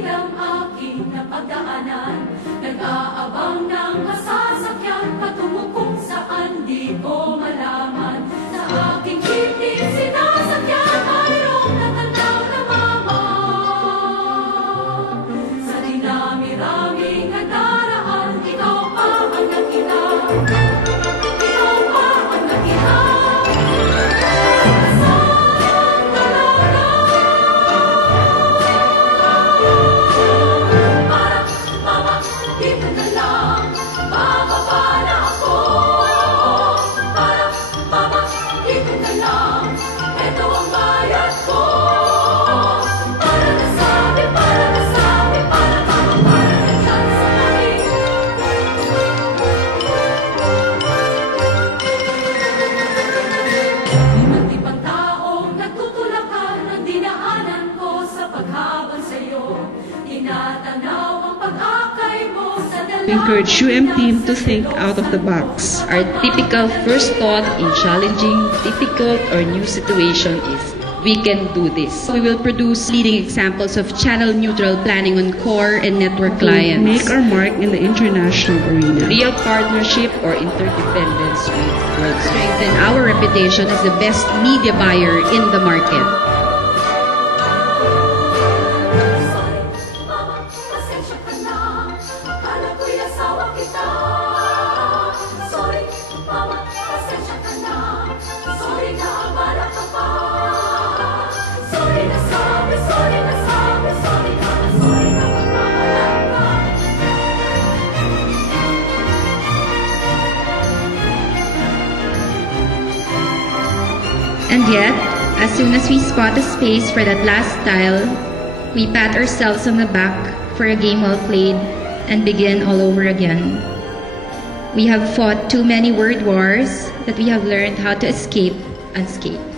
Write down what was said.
gilid ang aking napagdaanan. Nag-aabang ng masasakyan patungo kung saan di ko malaman. Sa aking jeepney sinasakyan, mayroong natanaw na mama. Sa dinami-raming nagdaraan, ikaw pa ang nakita. Ikaw pa ang nakita. Encourage UM team to think out of the box. Our typical first thought in challenging, difficult, or new situation is, we can do this. We will produce leading examples of channel-neutral planning on core and network clients. Make our mark in the international arena. Real partnership or interdependence with world. Strengthen our reputation as the best media buyer in the market. And yet, as soon as we spot a space for that last style, we pat ourselves on the back for a game well played and begin all over again. We have fought too many word wars that we have learned how to escape unscathed.